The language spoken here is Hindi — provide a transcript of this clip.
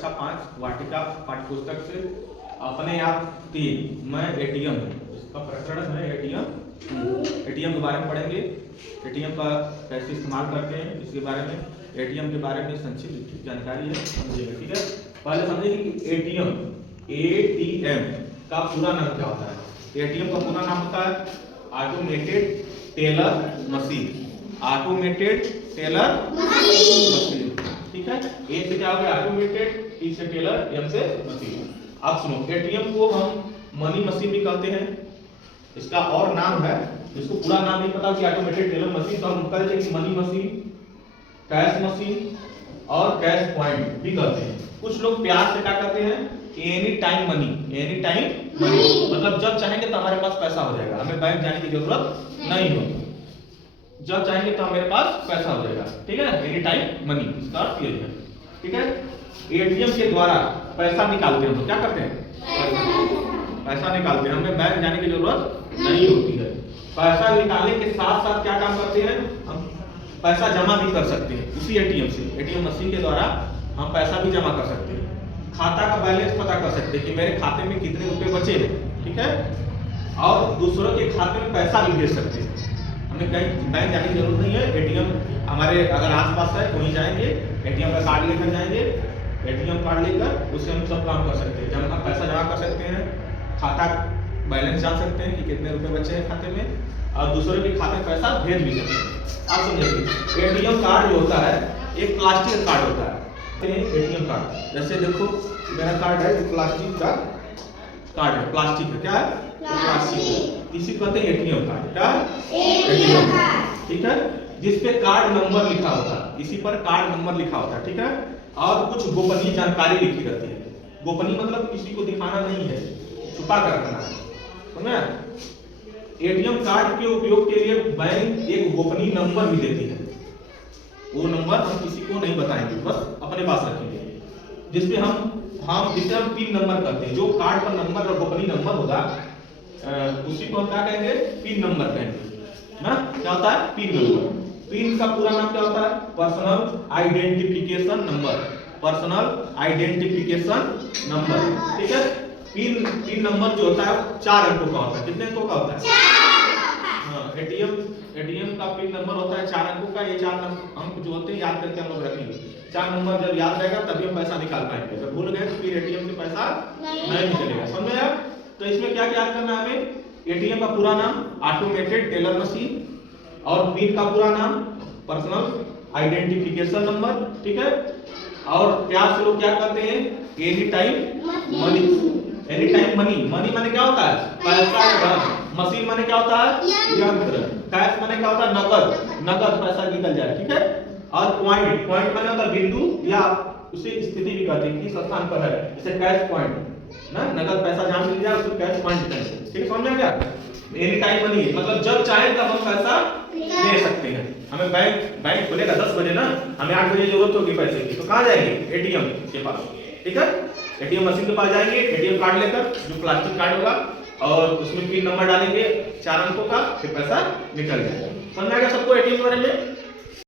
कक्षा 5 वाटिका पाठ्य पुस्तक से अपने आप 3 मैं एटीएम हूँ, इसका प्रकरण है एटीएम। एटीएम के बारे में पढ़ेंगे, एटीएम का कैसे इस्तेमाल करते हैं इसके बारे में, एटीएम के बारे में संक्षिप्त जानकारी है, समझिएगा। ठीक है, पहले समझिए कि एटीएम का पूरा नाम क्या होता है। एटीएम का पूरा नाम होता है automated teller machine. Automated teller machine, ठीक है। ए से क्या हो गया ऑटोमेटेड, टी से टेलर, एम से मशीन। अब सुनो, एटीएम को हम मनी मशीन भी कहते हैं, इसका और नाम है, जिसको पूरा नाम नहीं पता कि ऑटोमेटेड टेलर मशीन, तो हम कह देते हैं कि मनी मशीन, कैश मशीन और कैश पॉइंट भी कहते हैं। कुछ लोग प्यार से क्या कहते हैं, any time money. Any time money मतलब जब चाहेंगे तो हमारे पास पैसा हो जाएगा, हमें बैंक जाने की जरूरत नहीं होगी, जब चाहेंगे तो हमारे पास पैसा हो जाएगा। ठीक है, एनी टाइम मनी इसका अर्थ ये है। ठीक है, एटीएम के द्वारा पैसा निकालते हैं, तो क्या करते हैं, पैसा निकालते हैं, हमें बैंक जाने की जरूरत नहीं होती है। पैसा निकालने के साथ साथ क्या काम करते हैं, हम पैसा जमा भी कर सकते हैं उसी एटीएम से। एटीएम मशीन के द्वारा हम पैसा भी जमा कर सकते हैं, खाता का बैलेंस पता कर सकते हैं कि मेरे खाते में कितने रुपए बचे हैं। ठीक है, और दूसरों के खाते में पैसा भी भेज सकते हैं, हमें कहीं बैंक जाने की जरूरत नहीं है। एटीएम हमारे अगर आसपास है वहीं जाएंगे, एटीएम का कार्ड लेकर जाएंगे, एटीएम कार्ड लेकर उससे हम सब काम कर सकते हैं, जब हम पैसा जमा कर सकते हैं, खाता बैलेंस जान सकते हैं कि कितने रुपए बचे हैं खाते में, और दूसरों के खाते में पैसा भेज भी सकते हैं। आप समझिए, एटीएम कार्ड जो होता है एक प्लास्टिक कार्ड होता है। एटीएम कार्ड जैसे देखो मेरा कार्ड है, प्लास्टिक का कार्ड है, प्लास्टिक है, क्या है, प्लास्टिक है, इसी को कहते हैं एटीएम कार्ड। क्या है, एटीएम कार्ड। ठीक है, जिसपे कार्ड नंबर लिखा होता है, इसी पर कार्ड नंबर लिखा होता है। ठीक है, और कुछ गोपनीय जानकारी लिखी रहती है। गोपनीय मतलब किसी को दिखाना नहीं है, छुपा कर रखना है, समझे। एटीएम कार्ड के उपयोग के लिए बैंक एक गोपनीय नंबर भी देती है, वो नंबर हम किसी को नहीं बताएंगे, बस अपने पास रखेंगे, जिसपे जिसे हम पिन नंबर कहते हैं। जो कार्ड का नंबर और गोपनीय नंबर होगा उसी को हम क्या कहेंगे, पिन नंबर कहेंगे ना। क्या होता है, पिन नंबर। पिन का पूरा नाम क्या होता है, personal identification number. Personal identification number. ठीक है, पिन नंबर जो होता है 4 अंकों का होता है। कितने अंकों का होता है, हाँ, एटीएम का पिन नंबर होता है 4 अंकों का। ये 4 अंक जो होते हैं याद करके हम लोग रखेंगे। 4 नंबर जब याद रहेगा तभी हम पैसा निकाल पाएंगे, अगर भूल गए तो फिर एटीएम से पैसा नहीं निकलेगा, समझ में आया। तो इसमें क्या क्या याद करना है हमें, एटीएम का पूरा नाम ऑटोमेटेड टेलर मशीन, और पिन का पूरा नाम पर्सनल आइडेंटिफिकेशन नंबर। ठीक है, और प्यार से लोग क्या करते हैं, any time money. Any time money, money माने क्या होता है, पैसा या धन। मशीन माने क्या होता है, यंत्र। कैश माने क्या होता है, नकद, नकद पैसा निकल जाए। ठीक है, और पॉइंट, पॉइंट माने होता है बिंदु, या उसे स्थिति भी कहते हैं, किस स्थान पर है, जैसे कैश पॉइंट ना, नकद पैसा जहां मिल जाए उसको कैश पॉइंट कहते हैं। ठीक है, समझ में गया। एनी टाइम मनी मतलब जब चाहे तब हम पैसा ले सकते हैं। हमें बैंक खुलेगा 10 बजे ना, हमें 8 बजे जरूरत होगी पैसे की, तो कहाँ जाएंगे, एटीएम के पास। ठीक है, एटीएम मशीन के पास जाएंगे, एटीएम कार्ड लेकर, जो प्लास्टिक कार्ड होगा, और उसमें पिन नंबर डालेंगे 4 अंकों का, फिर पैसा निकल जाएगा। समझ में आ गया सबको एटीएम के बारे में।